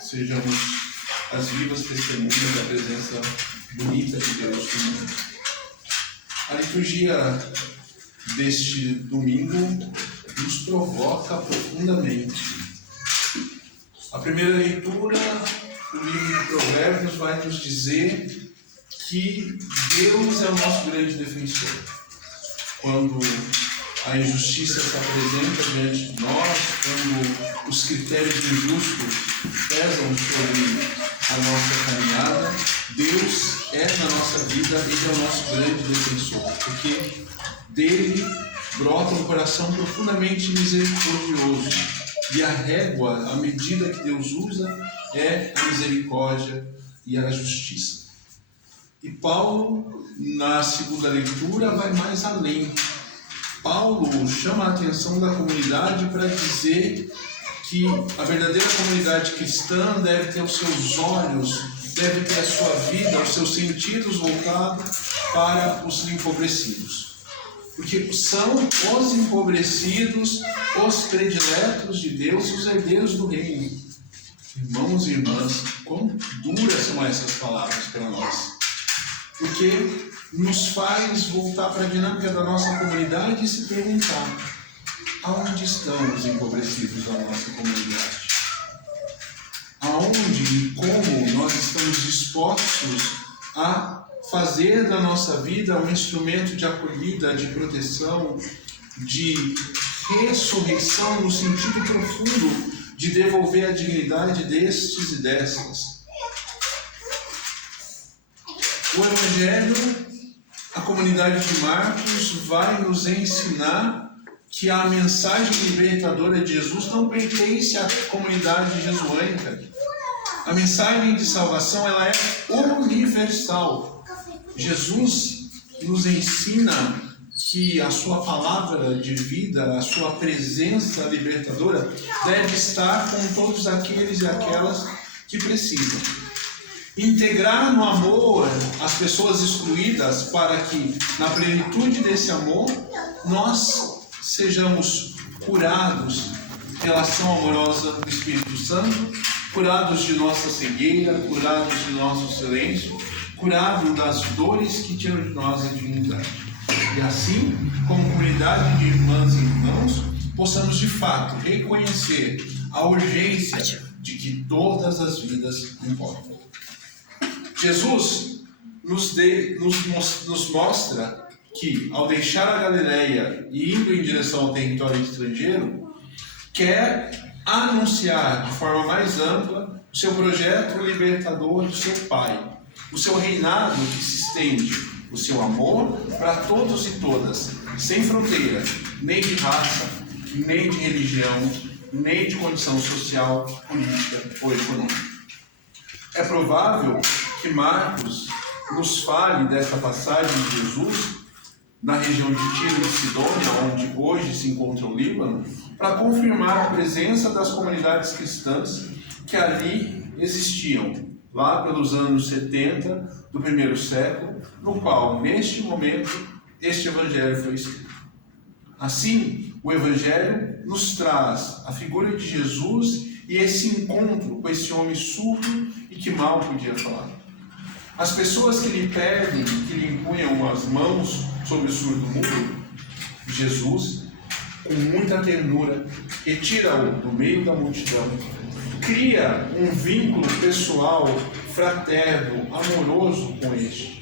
sejamos as vivas testemunhas da presença bonita de Deus no mundo. A liturgia deste domingo nos provoca profundamente. A primeira leitura do livro de Provérbios vai nos dizer que Deus é o nosso grande defensor. Quando a injustiça se apresenta diante de nós, quando os critérios injustos pesam sobre a nossa caminhada, Deus é na nossa vida, Ele é o nosso grande defensor, porque dele brota um coração profundamente misericordioso, e a régua, a medida que Deus usa, é a misericórdia e a justiça. E Paulo, na segunda leitura, vai mais além. Paulo chama a atenção da comunidade para dizer que a verdadeira comunidade cristã deve ter os seus olhos, deve ter a sua vida, os seus sentidos voltados para os empobrecidos. Porque são os empobrecidos, os prediletos de Deus, os herdeiros do reino. Irmãos e irmãs, quão duras são essas palavras para nós. Porque nos faz voltar para a dinâmica da nossa comunidade e se perguntar: aonde estão os empobrecidos da nossa comunidade? Aonde e como nós estamos dispostos a fazer da nossa vida um instrumento de acolhida, de proteção, de ressurreição no sentido profundo de devolver a dignidade destes e destas? O Evangelho, a comunidade de Marcos, vai nos ensinar que a mensagem libertadora de Jesus não pertence à comunidade jesuânica. A mensagem de salvação, ela é universal. Jesus nos ensina que a sua palavra de vida, a sua presença libertadora deve estar com todos aqueles e aquelas que precisam. Integrar no amor as pessoas excluídas para que, na plenitude desse amor, nós sejamos curados pela ação amorosa do Espírito Santo, curados de nossa cegueira, curados de nosso silêncio, curados das dores que tiram de nós a dignidade. E assim, como comunidade de irmãs e irmãos, possamos de fato reconhecer a urgência de que todas as vidas importam. Jesus nos mostra que, ao deixar a Galileia e indo em direção ao território estrangeiro, quer anunciar de forma mais ampla o seu projeto libertador do seu Pai, o seu reinado que se estende, o seu amor para todos e todas, sem fronteira, nem de raça, nem de religião, nem de condição social, política ou econômica. É provável que Marcos nos fale desta passagem de Jesus na região de Tiro e Sidônia, onde hoje se encontra o Líbano, para confirmar a presença das comunidades cristãs que ali existiam, lá pelos anos 70 do primeiro século, no qual, neste momento, este Evangelho foi escrito. Assim, o Evangelho nos traz a figura de Jesus e esse encontro com esse homem surdo e que mal podia falar. As pessoas que lhe pedem, que lhe impunham as mãos sobre o surdo mudo, Jesus, com muita ternura, retira-o do meio da multidão, cria um vínculo pessoal, fraterno, amoroso com este.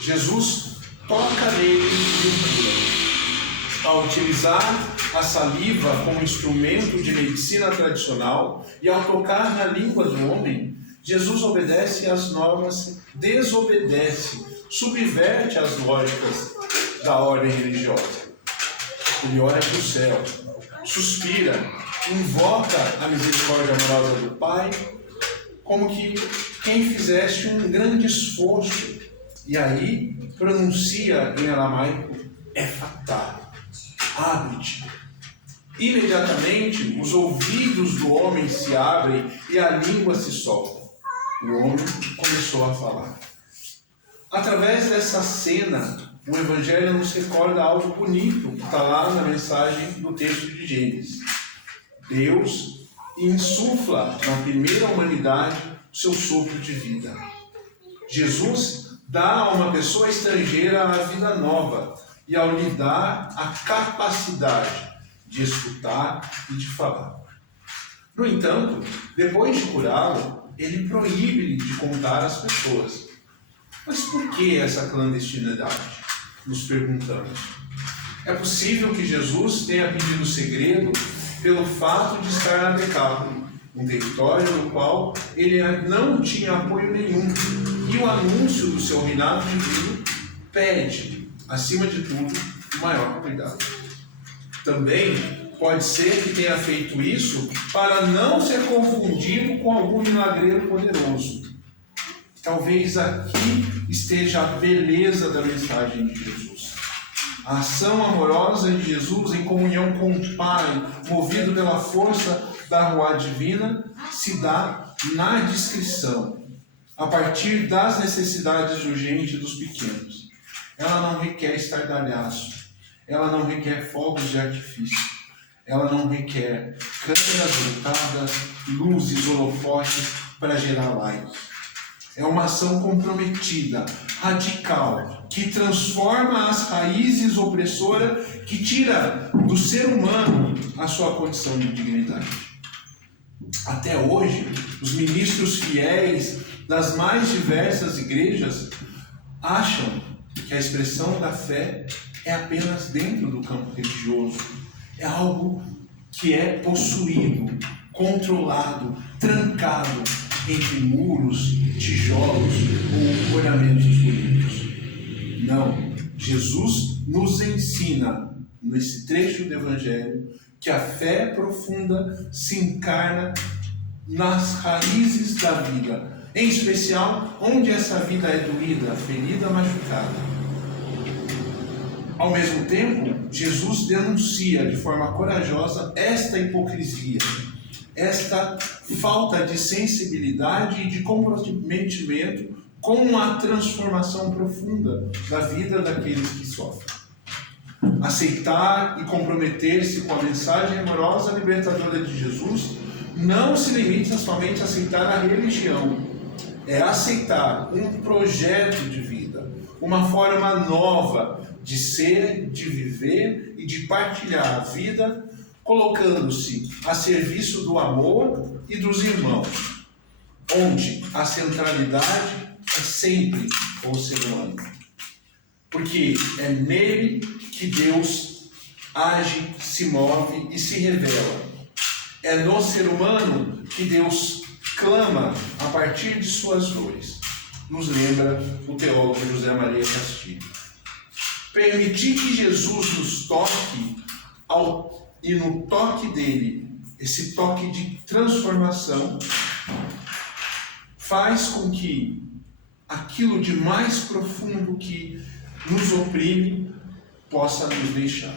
Jesus toca nele e o cura. Ao utilizar a saliva como instrumento de medicina tradicional e ao tocar na língua do homem, Jesus obedece às normas, desobedece, subverte as lógicas da ordem religiosa. Ele olha para o céu, suspira, invoca a misericórdia amorosa do Pai, como que quem fizesse um grande esforço, e aí pronuncia em aramaico, Efatá, abre-te. Imediatamente os ouvidos do homem se abrem e a língua se solta. O homem começou a falar. Através dessa cena, o Evangelho nos recorda algo bonito que está lá na mensagem do texto de Gênesis. Deus e insufla na primeira humanidade o seu sopro de vida. Jesus dá a uma pessoa estrangeira a vida nova e ao lhe dar a capacidade de escutar e de falar. No entanto, depois de curá-lo, ele proíbe-lhe de contar às pessoas. Mas por que essa clandestinidade? Nos perguntamos. É possível que Jesus tenha pedido segredo pelo fato de estar na Decápole, um território no qual ele não tinha apoio nenhum, e o anúncio do seu reinado divino pede, acima de tudo, o maior cuidado. Também pode ser que tenha feito isso para não ser confundido com algum milagreiro poderoso. Talvez aqui esteja a beleza da mensagem de Jesus. A ação amorosa de Jesus em comunhão com o Pai, movido pela força da Ruá divina, se dá na discrição, a partir das necessidades urgentes dos pequenos. Ela não requer estardalhaço, ela não requer fogos de artifício, ela não requer câmeras voltadas, luzes, holofotes para gerar likes. É uma ação comprometida, radical, que transforma as raízes opressoras, que tira do ser humano a sua condição de dignidade. Até hoje, os ministros fiéis das mais diversas igrejas acham que a expressão da fé é apenas dentro do campo religioso. É algo que é possuído, controlado, trancado entre muros, tijolos ou ornamentos bonitos. Não, Jesus nos ensina, nesse trecho do Evangelho, que a fé profunda se encarna nas raízes da vida, em especial onde essa vida é doída, ferida, machucada. Ao mesmo tempo, Jesus denuncia de forma corajosa esta hipocrisia, esta falta de sensibilidade e de comprometimento com a transformação profunda da vida daqueles que sofrem. Aceitar e comprometer-se com a mensagem amorosa libertadora de Jesus não se limita somente a aceitar a religião, é aceitar um projeto de vida, uma forma nova de ser, de viver e de partilhar a vida, colocando-se a serviço do amor e dos irmãos, onde a centralidade é sempre o ser humano. Porque é nele que Deus age, se move e se revela. É no ser humano que Deus clama a partir de suas dores. Nos lembra o teólogo José Maria Castilho. Permitir que Jesus nos toque e no toque dele, esse toque de transformação, faz com que aquilo de mais profundo que nos oprime possa nos deixar.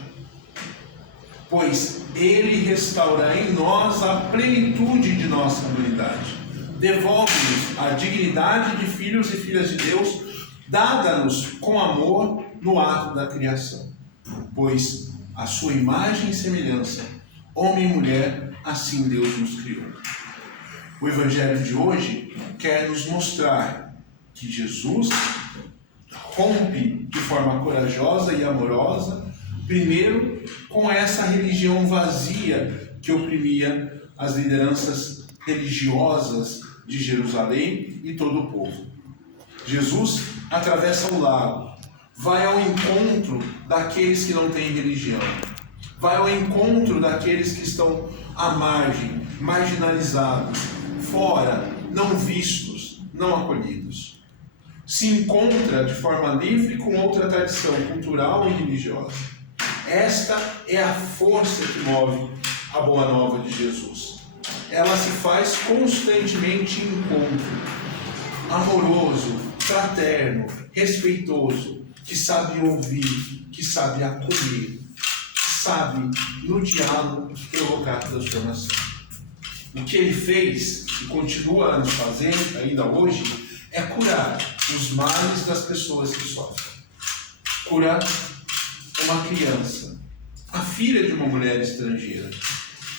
Pois ele restaura em nós a plenitude de nossa humanidade. Devolve-nos a dignidade de filhos e filhas de Deus, dada-nos com amor no ato da criação. Pois a sua imagem e semelhança, homem e mulher, assim Deus nos criou. O Evangelho de hoje quer nos mostrar que Jesus rompe de forma corajosa e amorosa, primeiro com essa religião vazia que oprimia as lideranças religiosas de Jerusalém e todo o povo. Jesus atravessa o lago, vai ao encontro daqueles que não têm religião, vai ao encontro daqueles que estão à margem, marginalizados, fora, não vistos, não acolhidos. Se encontra de forma livre com outra tradição cultural e religiosa. Esta é a força que move a Boa Nova de Jesus. Ela se faz constantemente em encontro, amoroso, fraterno, respeitoso, que sabe ouvir, que sabe acolher, que sabe, no diálogo, provocar transformação. O que ele fez e continua a nos fazer ainda hoje é curar os males das pessoas que sofrem. Curar uma criança, a filha de uma mulher estrangeira,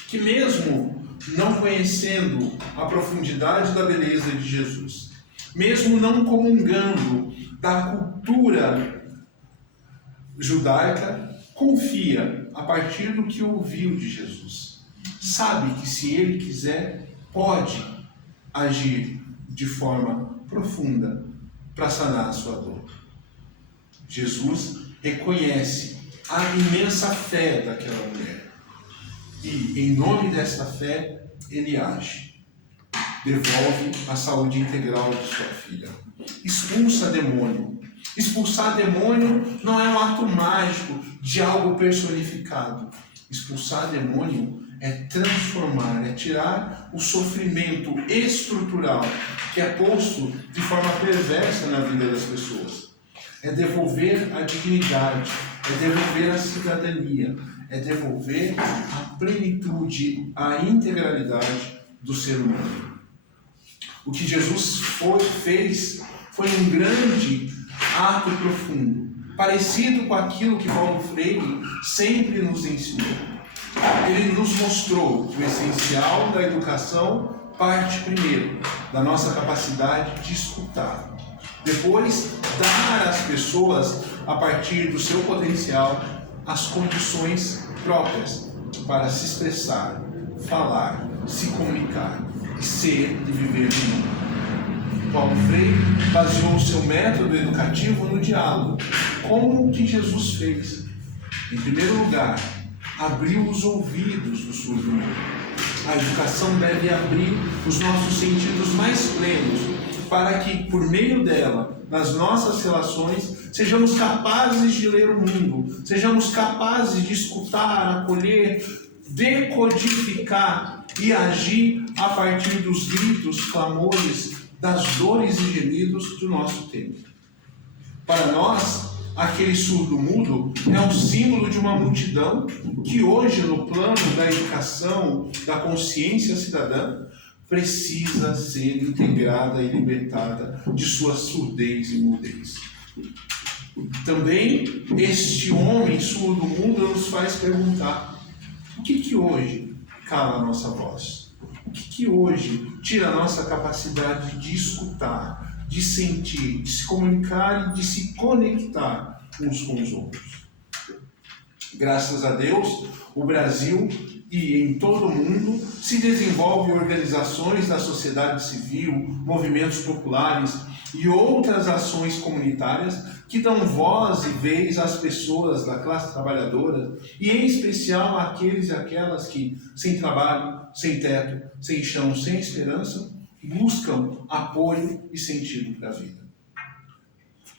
que mesmo não conhecendo a profundidade da beleza de Jesus, mesmo não comungando da cultura judaica, confia a partir do que ouviu de Jesus. Sabe que se ele quiser, pode agir de forma profunda para sanar a sua dor. Jesus reconhece a imensa fé daquela mulher. E, em nome dessa fé, ele age. Devolve a saúde integral de sua filha. Expulsa demônio. Expulsar demônio não é um ato mágico de algo personificado. Expulsar demônio é transformar, é tirar o sofrimento estrutural que é posto de forma perversa na vida das pessoas. É devolver a dignidade, é devolver a cidadania, é devolver a plenitude, a integralidade do ser humano. O que Jesus fez foi um grande ato profundo, parecido com aquilo que Paulo Freire sempre nos ensinou. Ele nos mostrou que o essencial da educação parte primeiro da nossa capacidade de escutar. Depois, dar às pessoas, a partir do seu potencial, as condições próprias para se expressar, falar, se comunicar e ser e viver no mundo. Paulo Freire baseou o seu método educativo no diálogo, como o que Jesus fez. Em primeiro lugar, abriu os ouvidos do surdo-mudo. A educação deve abrir os nossos sentidos mais plenos, para que, por meio dela, nas nossas relações, sejamos capazes de ler o mundo, sejamos capazes de escutar, acolher, decodificar e agir a partir dos gritos, clamores, das dores e gemidos do nosso tempo. Para nós, aquele surdo-mudo é um símbolo de uma multidão que hoje, no plano da educação, da consciência cidadã, precisa ser integrada e libertada de sua surdez e mudez. Também este homem surdo-mudo nos faz perguntar: o que hoje cala a nossa voz? O que hoje tira a nossa capacidade de escutar, de sentir, de se comunicar e de se conectar uns com os outros? Graças a Deus, o Brasil e em todo o mundo se desenvolvem organizações da sociedade civil, movimentos populares e outras ações comunitárias que dão voz e vez às pessoas da classe trabalhadora e, em especial, àqueles e aquelas que, sem trabalho, sem teto, sem chão, sem esperança, buscam apoio e sentido para a vida.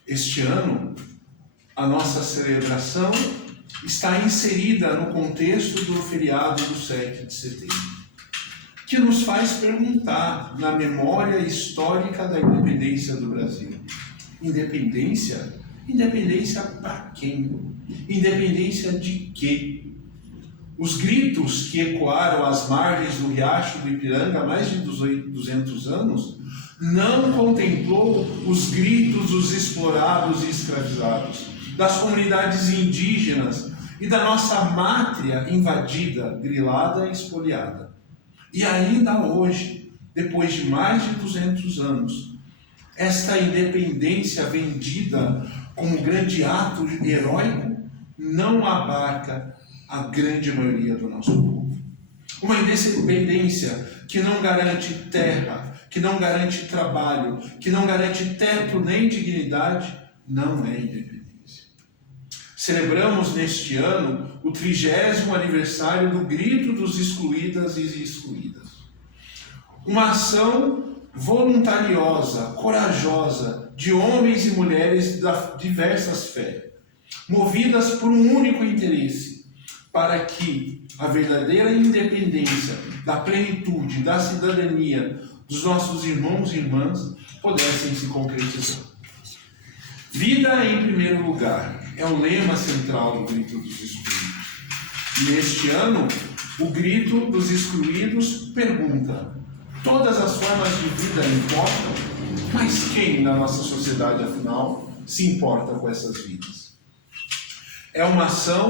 Este ano, a nossa celebração está inserida no contexto do feriado do 7 de setembro, que nos faz perguntar na memória histórica da independência do Brasil. Independência? Independência para quem? Independência de quê? Os gritos que ecoaram às margens do Riacho do Ipiranga há mais de 200 anos não contemplou os gritos dos explorados e escravizados, das comunidades indígenas e da nossa mátria invadida, grilada e espoliada. E ainda hoje, depois de mais de 200 anos, esta independência vendida como grande ato heróico não abarca a grande maioria do nosso povo. Uma independência que não garante terra, que não garante trabalho, que não garante teto nem dignidade, não é independência. Celebramos neste ano o 30º aniversário do Grito dos Excluídas e Excluídas. Uma ação voluntariosa, corajosa, de homens e mulheres de diversas fés, movidas por um único interesse, para que a verdadeira independência, da plenitude, da cidadania dos nossos irmãos e irmãs pudessem se concretizar. Vida em primeiro lugar é o lema central do Grito dos Excluídos. E neste ano, o Grito dos Excluídos pergunta: todas as formas de vida importam? Mas quem na nossa sociedade, afinal, se importa com essas vidas? É uma ação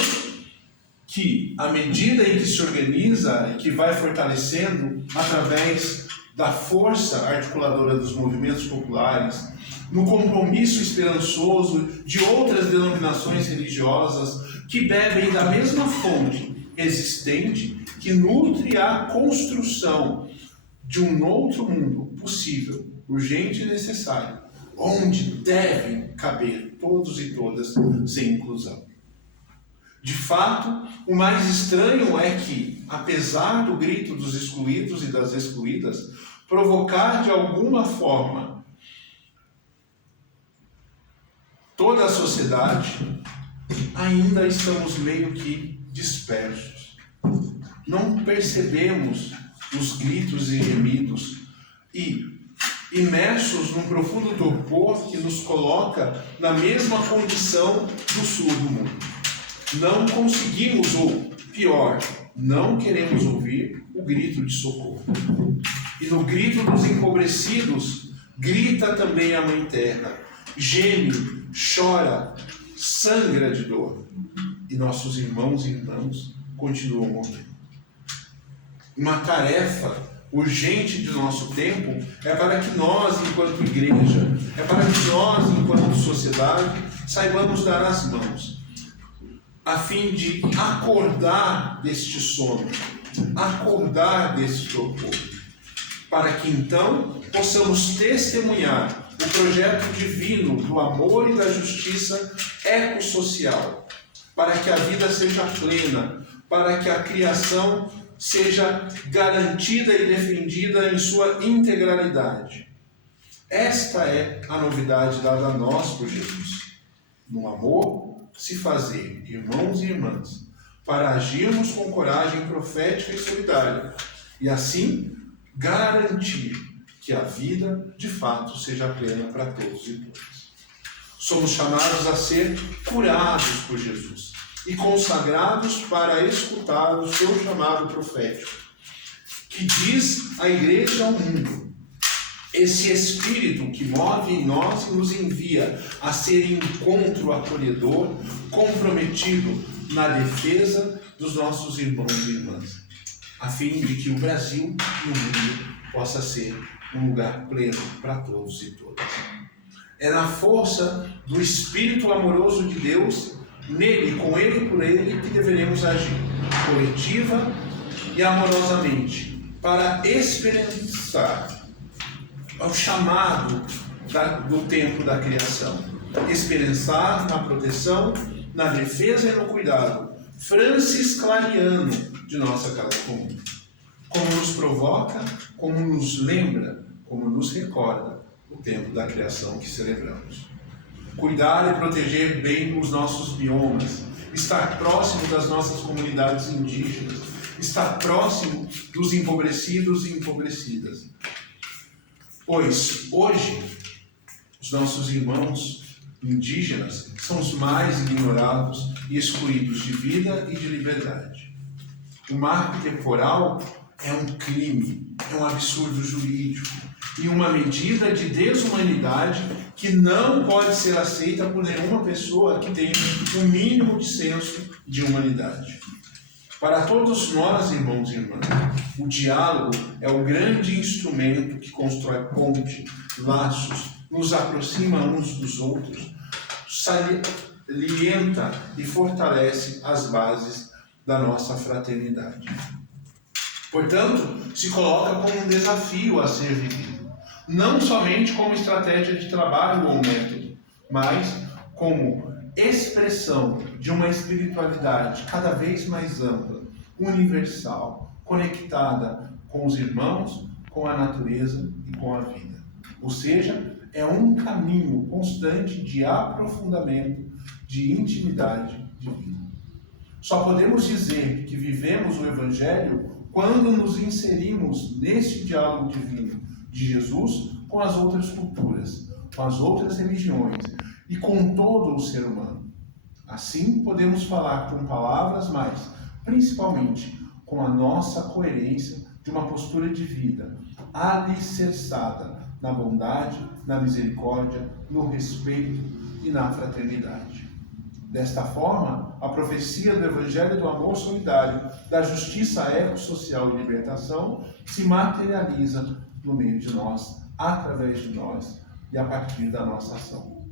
que, à medida em que se organiza e que vai fortalecendo através da força articuladora dos movimentos populares, no compromisso esperançoso de outras denominações religiosas que bebem da mesma fonte existente que nutre a construção de um outro mundo possível, urgente e necessário, onde devem caber todos e todas sem inclusão. De fato, o mais estranho é que, apesar do grito dos excluídos e das excluídas provocar de alguma forma toda a sociedade, ainda estamos meio que dispersos. Não percebemos os gritos e gemidos e imersos num profundo torpor que nos coloca na mesma condição do surdo mudo. Não conseguimos, ou pior, não queremos ouvir o grito de socorro. E no grito dos empobrecidos, grita também a Mãe Terra, geme, chora, sangra de dor. E nossos irmãos e irmãs continuam morrendo. Uma tarefa urgente de nosso tempo é para que nós, enquanto igreja, é para que nós, enquanto sociedade, saibamos dar as mãos, a fim de acordar deste sono, acordar deste torpor, para que então possamos testemunhar o projeto divino do amor e da justiça ecossocial, para que a vida seja plena, para que a criação seja garantida e defendida em sua integralidade. Esta é a novidade dada a nós por Jesus. No amor, se fazer irmãos e irmãs, para agirmos com coragem profética e solidária, e assim garantir que a vida, de fato, seja plena para todos e todas. Somos chamados a ser curados por Jesus e consagrados para escutar o seu chamado profético, que diz à igreja ao mundo, esse Espírito que move em nós e nos envia a ser encontro acolhedor, comprometido na defesa dos nossos irmãos e irmãs, a fim de que o Brasil e o mundo possa ser um lugar pleno para todos e todas. É na força do Espírito amoroso de Deus, nele, com ele e por ele, que deveremos agir, coletiva e amorosamente, para esperançar o chamado do tempo da criação. Esperançar na proteção, na defesa e no cuidado francisclariano de nossa casa comum. Como nos provoca, como nos lembra, como nos recorda o tempo da criação que celebramos. Cuidar e proteger bem os nossos biomas, estar próximo das nossas comunidades indígenas, estar próximo dos empobrecidos e empobrecidas. Pois hoje, os nossos irmãos indígenas são os mais ignorados e excluídos de vida e de liberdade. O marco temporal é um crime, é um absurdo jurídico e uma medida de desumanidade que não pode ser aceita por nenhuma pessoa que tenha um mínimo de senso de humanidade. Para todos nós, irmãos e irmãs, o diálogo é o grande instrumento que constrói ponte, laços, nos aproxima uns dos outros, salienta e fortalece as bases da nossa fraternidade. Portanto, se coloca como um desafio a ser vivido, não somente como estratégia de trabalho ou método, mas como expressão de uma espiritualidade cada vez mais ampla, universal, conectada com os irmãos, com a natureza e com a vida. Ou seja, é um caminho constante de aprofundamento, de intimidade divina. Só podemos dizer que vivemos o Evangelho quando nos inserimos nesse diálogo divino de Jesus com as outras culturas, com as outras religiões e com todo o ser humano. Assim podemos falar com palavras, mas principalmente com a nossa coerência de uma postura de vida alicerçada na bondade, na misericórdia, no respeito e na fraternidade. Desta forma, a profecia do Evangelho do amor solidário, da justiça ecossocial e libertação se materializa no meio de nós, através de nós e a partir da nossa ação.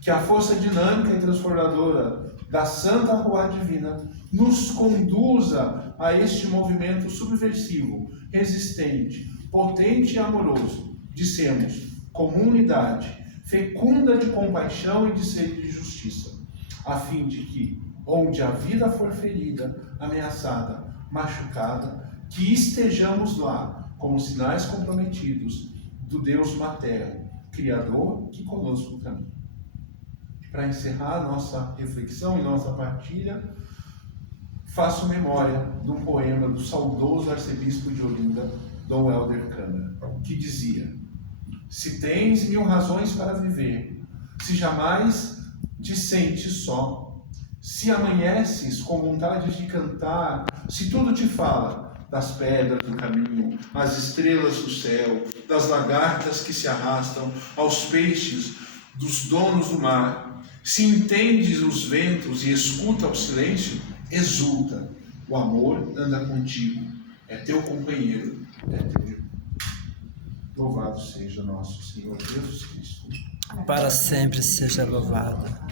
Que a força dinâmica e transformadora da Santa Rua Divina nos conduza a este movimento subversivo, resistente, potente e amoroso, de sermos comunidade fecunda de compaixão e de sede de justiça, a fim de que, onde a vida for ferida, ameaçada, machucada, que estejamos lá como sinais comprometidos do Deus materno, Criador, que conosco caminha. Para encerrar nossa reflexão e nossa partilha, faço memória de um poema do saudoso arcebispo de Olinda, Dom Helder Câmara, que dizia: se tens 1000 razões para viver, se jamais te sentes só, se amanheces com vontade de cantar, se tudo te fala das pedras do caminho, as estrelas do céu, das lagartas que se arrastam, aos peixes dos donos do mar, se entendes os ventos e escuta o silêncio, exulta, o amor anda contigo, é teu companheiro, é teu irmão. Louvado seja nosso Senhor Jesus Cristo. Para sempre seja louvado.